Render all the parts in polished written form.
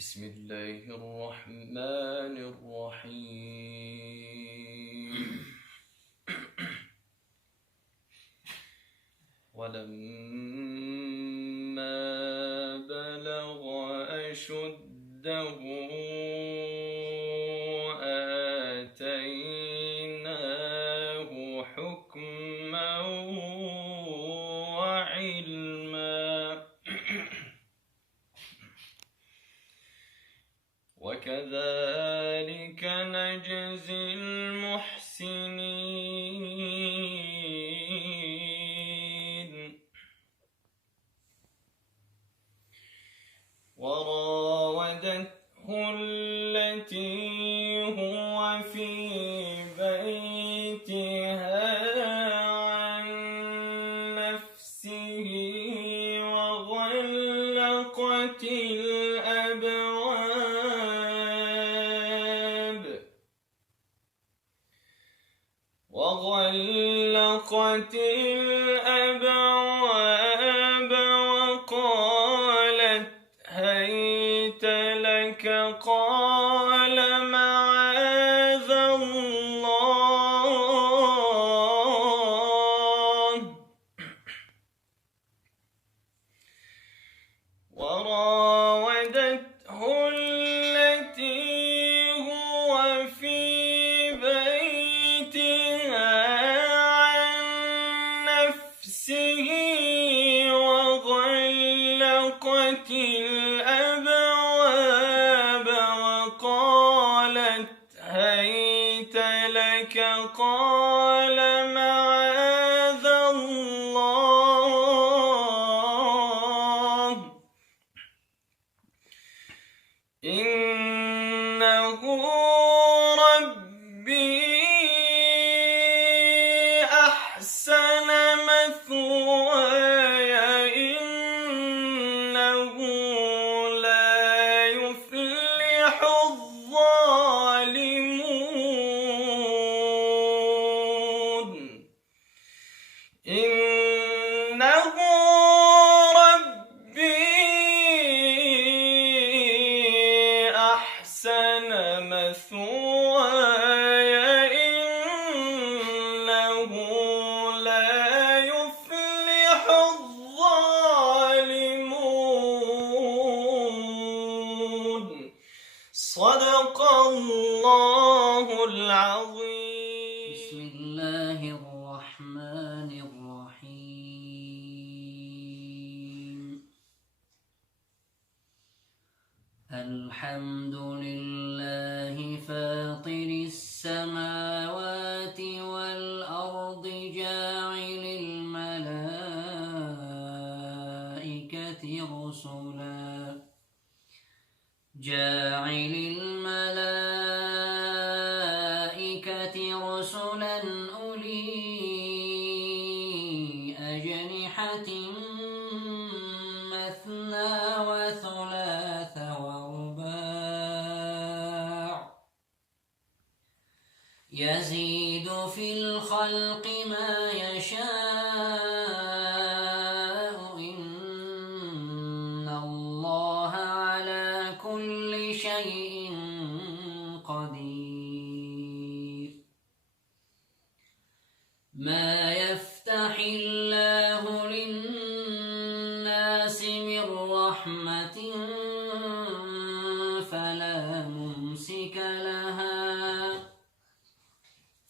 بسم الله الرحمن الرحيم ولما بلغ أشده آتيناه حكما وعلما وكذلك نجزي المحسنين وراودته التي هو في بيتها عن نفسه وغلقت الأبواب وقالت هيت لك قال معاذ الله وراودته التي هو في بيتها عن نفسه وغلقت الأبواب وقالت هيت لك قال معاذ الله إنه ربي أحسن مثواي إنه لا يفلح الظالمون إنه أحسن مثواي إنه لا يفلح الظالمون صدق الله العظيم. بسم الله الرحمن الرحيم الحمد لله فاطر السماوات والأرض جاعل الملائكة رسلا أولي أجنحة مثنى وثلاث ورباع يزيد في الخلق ما يشاء إن الله على كل شيء قدير ما يفتح الله للناس من رحمة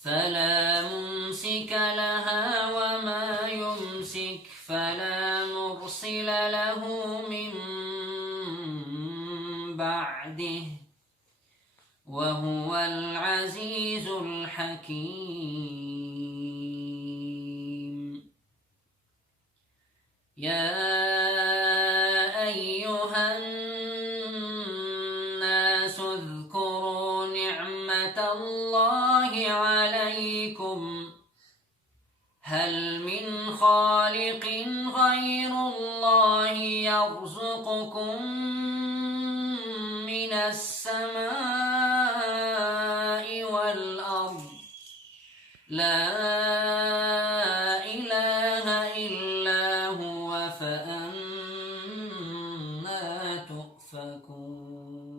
فلا ممسك لها وما يمسك فلا مرسل له من بعده وهو العزيز الحكيم يا أيها الناس اذكروا نعمة الله عليكم هل من خالق غير الله يرزقكم من السماء والأرض لا إله إلا هو فأنا تؤفكون يؤفكون